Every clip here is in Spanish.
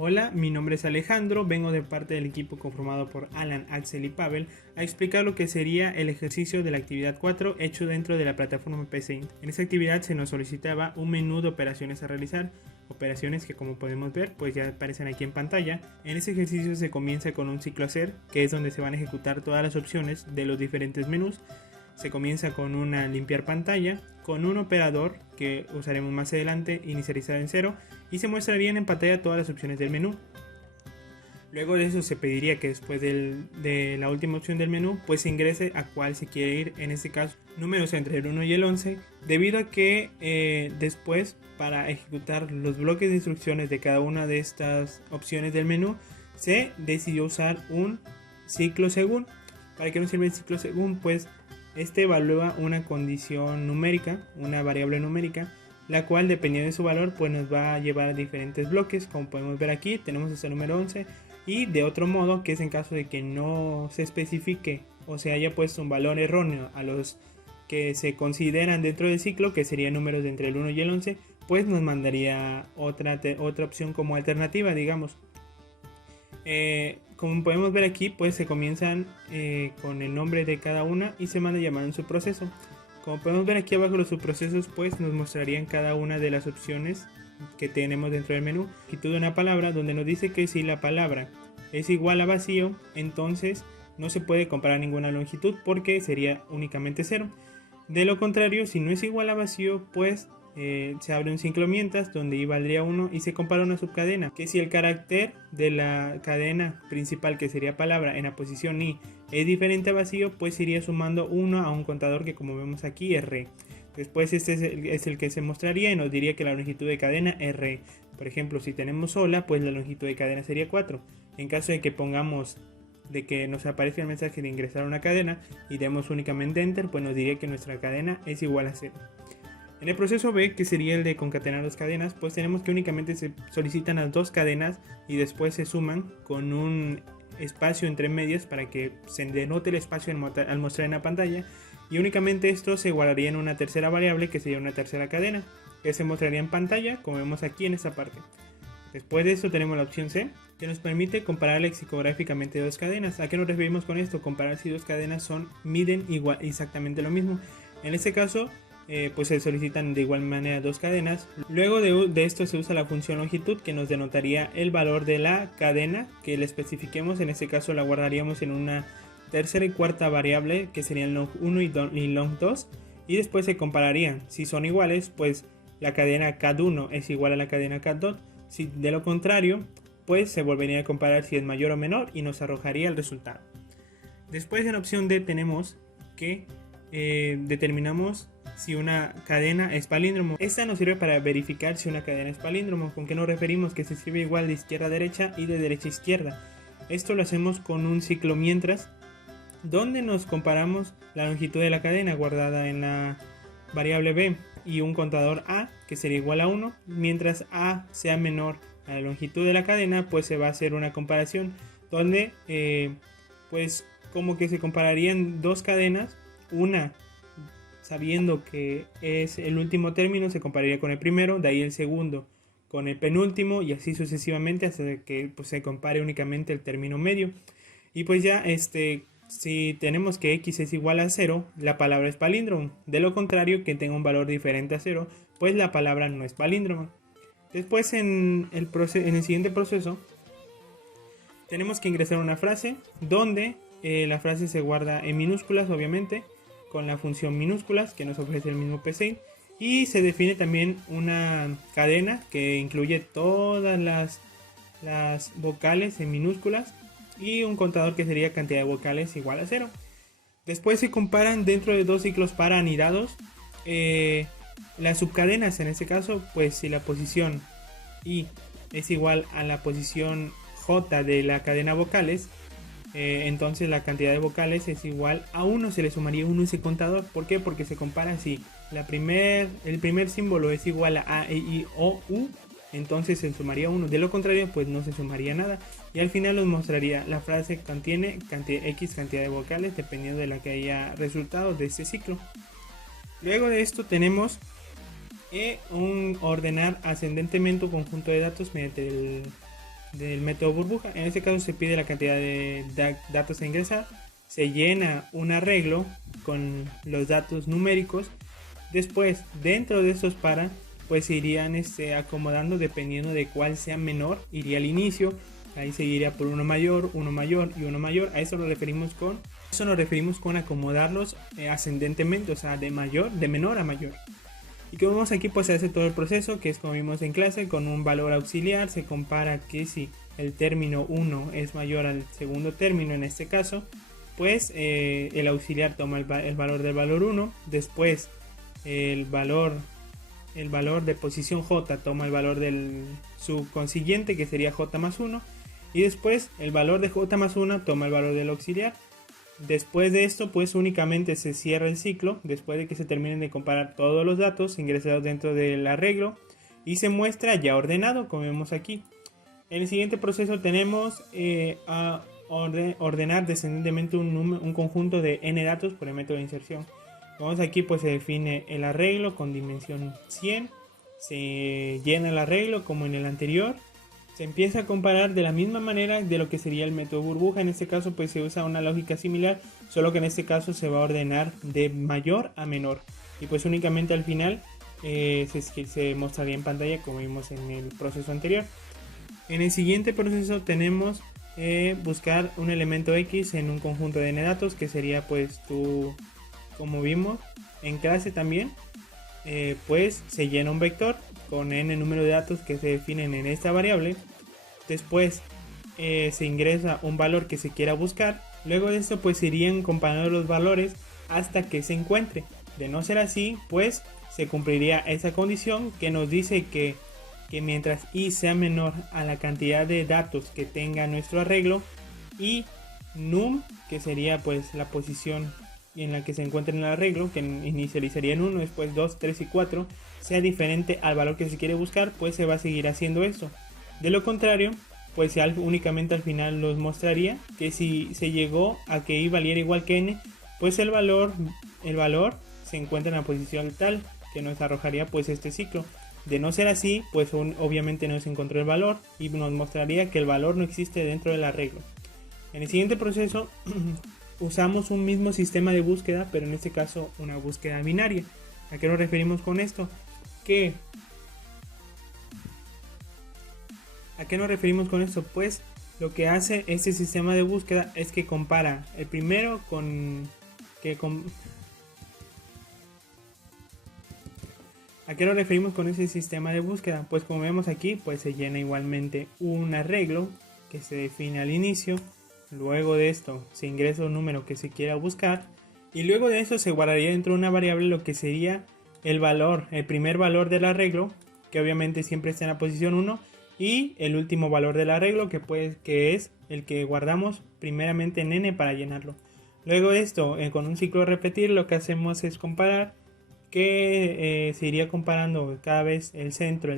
Hola, mi nombre es Alejandro, vengo de parte del equipo conformado por Alan, Axel y Pavel a explicar lo que sería el ejercicio de la actividad 4 hecho dentro de la plataforma PCInt. En esta actividad se nos solicitaba un menú de operaciones a realizar, operaciones que como podemos ver pues ya aparecen aquí en pantalla. En este ejercicio se comienza con un ciclo hacer, que es donde se van a ejecutar todas las opciones de los diferentes menús. Se comienza con una limpiar pantalla, con un operador que usaremos más adelante, inicializado en 0, y se muestrarían en pantalla todas las opciones del menú. Luego de eso se pediría que después de la última opción del menú pues se ingrese a cuál se quiere ir, en este caso números entre el 1 y el 11, debido a que después para ejecutar los bloques de instrucciones de cada una de estas opciones del menú se decidió usar un ciclo según. ¿Para qué nos sirve el ciclo según? Pues este evalúa una condición numérica, una variable numérica, la cual dependiendo de su valor pues nos va a llevar a diferentes bloques. Como podemos ver aquí tenemos hasta el número 11, y de otro modo, que es en caso de que no se especifique o se haya puesto un valor erróneo a los que se consideran dentro del ciclo, que serían números de entre el 1 y el 11, pues nos mandaría otra opción como alternativa, digamos. Como podemos ver aquí, pues se comienzan con el nombre de cada una y se manda a llamar en su proceso. Como podemos ver aquí abajo, los subprocesos pues nos mostrarían cada una de las opciones que tenemos dentro del menú. Longitud de una palabra, donde nos dice que si la palabra es igual a vacío, entonces no se puede comparar ninguna longitud porque sería únicamente 0. De lo contrario, si no es igual a vacío, pues se abre un ciclo mientras, donde I valdría 1 y se compara una subcadena, que si el carácter de la cadena principal, que sería palabra, en la posición I es diferente a vacío, pues iría sumando 1 a un contador que como vemos aquí es R. Después este es el que se mostraría y nos diría que la longitud de cadena es R. Por ejemplo, si tenemos sola, pues la longitud de cadena sería 4. En caso de que pongamos de que nos aparezca el mensaje de ingresar a una cadena y demos únicamente enter, pues nos diría que nuestra cadena es igual a 0. En el proceso B, que sería el de concatenar dos cadenas, pues tenemos que únicamente se solicitan las dos cadenas y después se suman con un espacio entre medias para que se denote el espacio al mostrar en la pantalla, y únicamente esto se guardaría en una tercera variable, que sería una tercera cadena, que se mostraría en pantalla como vemos aquí en esta parte. Después de esto tenemos la opción C, que nos permite comparar lexicográficamente dos cadenas. ¿A qué nos referimos con esto? Comparar si dos cadenas miden exactamente lo mismo. En este caso pues se solicitan de igual manera dos cadenas. Luego de esto se usa la función longitud, que nos denotaría el valor de la cadena que le especifiquemos. En este caso la guardaríamos en una tercera y cuarta variable, que serían long1 y long2, y después se compararían. Si son iguales, pues la cadena cat1 es igual a la cadena cat2. Si de lo contrario, pues se volvería a comparar si es mayor o menor y nos arrojaría el resultado. Después en opción D tenemos que determinamos si una cadena es palíndromo. Esta nos sirve para verificar si una cadena es palíndromo. ¿Con qué nos referimos? Que se escribe igual de izquierda a derecha y de derecha a izquierda. Esto lo hacemos con un ciclo mientras, donde nos comparamos la longitud de la cadena guardada en la variable B y un contador A, que sería igual a 1. Mientras A sea menor a la longitud de la cadena, pues se va a hacer una comparación donde pues como que se compararían dos cadenas, una sabiendo que es el último término se compararía con el primero, de ahí el segundo con el penúltimo y así sucesivamente hasta que pues, se compare únicamente el término medio. Y pues ya si tenemos que x es igual a 0, la palabra es palíndromo. De lo contrario, que tenga un valor diferente a 0, pues la palabra no es palíndromo. Después en el siguiente proceso tenemos que ingresar una frase donde la frase se guarda en minúsculas, obviamente, con la función minúsculas que nos ofrece el mismo PCInt, y se define también una cadena que incluye todas las vocales en minúsculas y un contador que sería cantidad de vocales igual a 0. Después se comparan dentro de dos ciclos para anidados las subcadenas. En este caso, pues si la posición I es igual a la posición J de la cadena vocales, entonces la cantidad de vocales es igual a 1, se le sumaría 1 a ese contador. ¿Por qué? Porque se compara si el primer símbolo es igual a E, I, O, U, entonces se sumaría 1. De lo contrario, pues no se sumaría nada. Y al final nos mostraría la frase contiene X cantidad de vocales dependiendo de la que haya resultado de este ciclo. Luego de esto tenemos un ordenar ascendentemente un conjunto de datos mediante del método burbuja. En este caso se pide la cantidad de datos a ingresar, se llena un arreglo con los datos numéricos. Después, dentro de estos para, pues se irían acomodando dependiendo de cuál sea menor, iría al inicio, ahí seguiría por uno mayor y uno mayor. A eso nos referimos con acomodarlos ascendentemente, o sea, de menor a mayor. Y como vemos aquí, pues se hace todo el proceso, que es como vimos en clase, con un valor auxiliar. Se compara que si el término 1 es mayor al segundo término, en este caso, pues el auxiliar toma el valor del valor 1. Después el valor de posición j toma el valor del subconsiguiente, que sería j más 1. Y después el valor de j más 1 toma el valor del auxiliar. Después de esto, pues únicamente se cierra el ciclo, después de que se terminen de comparar todos los datos ingresados dentro del arreglo, y se muestra ya ordenado, como vemos aquí. En el siguiente proceso tenemos a ordenar descendentemente un conjunto de n datos por el método de inserción. Vamos aquí, pues se define el arreglo con dimensión 100, se llena el arreglo como en el anterior. Se empieza a comparar de la misma manera de lo que sería el método burbuja. En este caso pues se usa una lógica similar, solo que en este caso se va a ordenar de mayor a menor. Y pues únicamente al final se mostraría en pantalla, como vimos en el proceso anterior. En el siguiente proceso tenemos buscar un elemento X en un conjunto de n datos, que sería pues como vimos en clase también, pues se llena un vector con n número de datos que se definen en esta variable. Después se ingresa un valor que se quiera buscar. Luego de esto pues se irían comparando los valores hasta que se encuentre. De no ser así, pues se cumpliría esa condición que nos dice que mientras i sea menor a la cantidad de datos que tenga nuestro arreglo, y num, que sería pues la posición en la que se encuentra en el arreglo, que inicializaría en 1, después 2, 3 y 4, sea diferente al valor que se quiere buscar, pues se va a seguir haciendo esto. De lo contrario, pues únicamente al final nos mostraría que si se llegó a que i valiera igual que n, pues el valor se encuentra en la posición tal, que nos arrojaría pues este ciclo. De no ser así, pues obviamente no se encontró el valor y nos mostraría que el valor no existe dentro del arreglo. En el siguiente proceso usamos un mismo sistema de búsqueda, pero en este caso una búsqueda binaria. ¿A qué nos referimos con esto? ¿A qué nos referimos con esto? Pues lo que hace este sistema de búsqueda es que compara el primero ¿A qué nos referimos con ese sistema de búsqueda? Pues como vemos aquí, pues se llena igualmente un arreglo que se define al inicio. Luego de esto se ingresa un número que se quiera buscar, y luego de eso se guardaría dentro de una variable lo que sería el primer valor del arreglo, que obviamente siempre está en la posición 1, y el último valor del arreglo, que es el que guardamos primeramente en n para llenarlo. Luego de esto, con un ciclo de repetir, lo que hacemos es comparar, que se iría comparando cada vez el centro.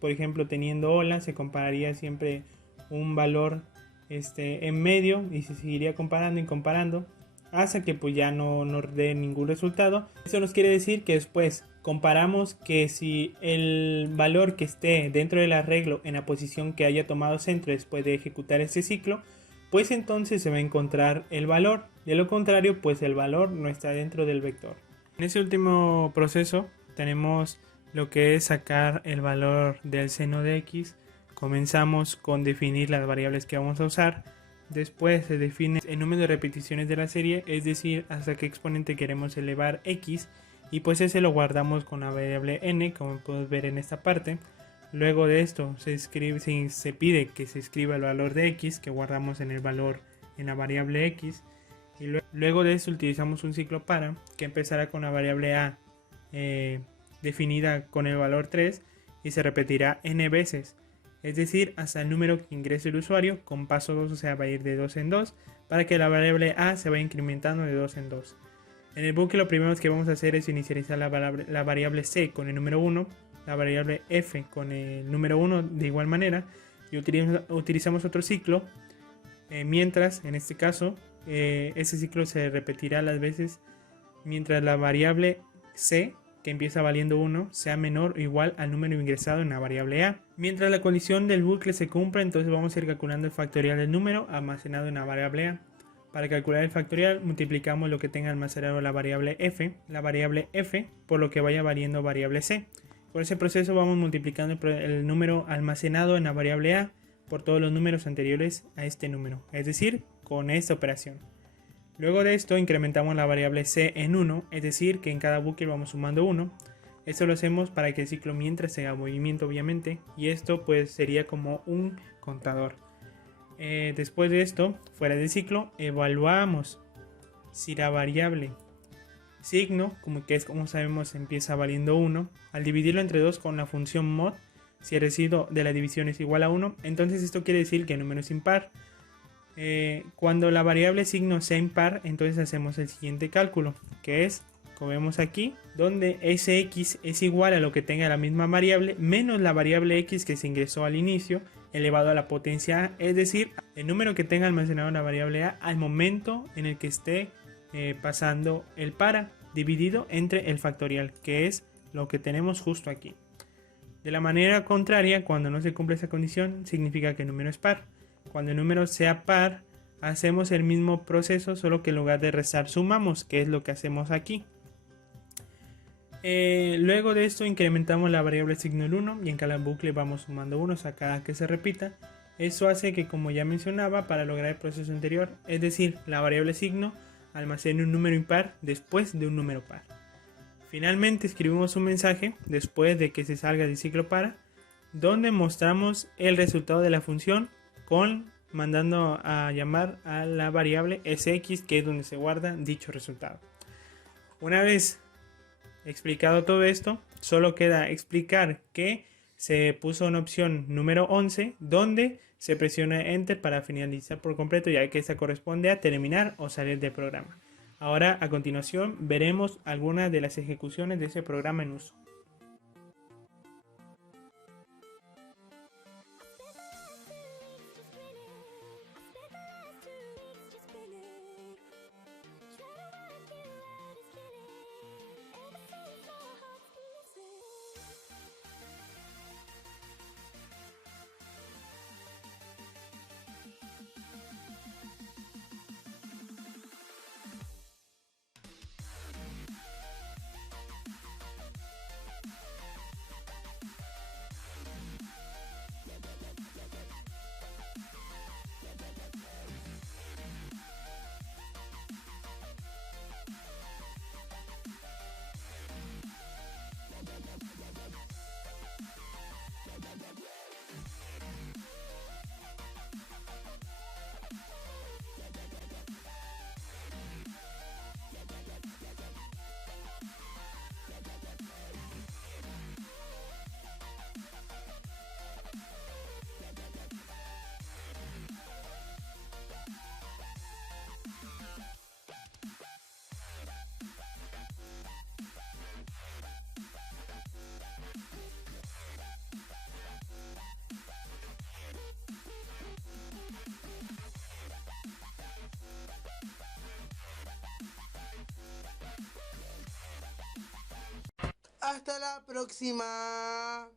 Por ejemplo, teniendo hola, se compararía siempre un valor en medio, y se seguiría comparando y comparando hasta que pues ya no nos dé ningún resultado. Eso nos quiere decir que después comparamos que si el valor que esté dentro del arreglo en la posición que haya tomado centro después de ejecutar este ciclo, pues entonces se va a encontrar el valor. De lo contrario, pues el valor no está dentro del vector. En ese último proceso tenemos lo que es sacar el valor del seno de x. Comenzamos con definir las variables que vamos a usar. Después se define el número de repeticiones de la serie, es decir, hasta qué exponente queremos elevar x, y pues ese lo guardamos con la variable n, como podemos ver en esta parte. Luego de esto se pide que se escriba el valor de x, que guardamos en la variable x, y luego de esto utilizamos un ciclo para, que empezará con la variable a definida con el valor 3 y se repetirá n veces. Es decir, hasta el número que ingrese el usuario, con paso 2, o sea, va a ir de 2 en 2, para que la variable a se vaya incrementando de 2 en 2. En el bucle lo primero que vamos a hacer es inicializar la variable c con el número 1, la variable f con el número 1 de igual manera, y utilizamos otro ciclo, mientras, en este caso, ese ciclo se repetirá las veces mientras la variable c, que empieza valiendo 1, sea menor o igual al número ingresado en la variable a. Mientras la condición del bucle se cumpla, entonces vamos a ir calculando el factorial del número almacenado en la variable a. Para calcular el factorial, multiplicamos lo que tenga almacenado la variable f por lo que vaya variando variable c. Con ese proceso vamos multiplicando el número almacenado en la variable a por todos los números anteriores a este número, es decir, con esta operación. Luego de esto incrementamos la variable c en 1, es decir, que en cada bucle vamos sumando 1. Esto lo hacemos para que el ciclo mientras tenga movimiento, obviamente, y esto pues sería como un contador. Después de esto, fuera del ciclo, evaluamos si la variable signo, como sabemos empieza valiendo 1, al dividirlo entre 2 con la función mod, si el residuo de la división es igual a 1, entonces esto quiere decir que el número es impar. Cuando la variable signo sea impar, entonces hacemos el siguiente cálculo, que es, como vemos aquí, donde sx es igual a lo que tenga la misma variable menos la variable x que se ingresó al inicio, elevado a la potencia a, es decir, el número que tenga almacenado la variable a al momento en el que esté pasando el para, dividido entre el factorial, que es lo que tenemos justo aquí. De la manera contraria, cuando no se cumple esa condición, significa que el número es par. Cuando el número sea par, hacemos el mismo proceso, solo que en lugar de restar sumamos, que es lo que hacemos aquí. Luego de esto incrementamos la variable signo en 1 y en cada bucle vamos sumando 1 a cada que se repita. Eso hace que, como ya mencionaba, para lograr el proceso anterior, es decir, la variable signo almacene un número impar después de un número par. Finalmente escribimos un mensaje después de que se salga del ciclo para, donde mostramos el resultado de la función mandando a llamar a la variable sx, que es donde se guarda dicho resultado. Una vez explicado todo esto, solo queda explicar que se puso una opción número 11 donde se presiona enter para finalizar por completo, ya que esta corresponde a terminar o salir del programa. Ahora, a continuación, veremos algunas de las ejecuciones de ese programa en uso. Hasta la próxima.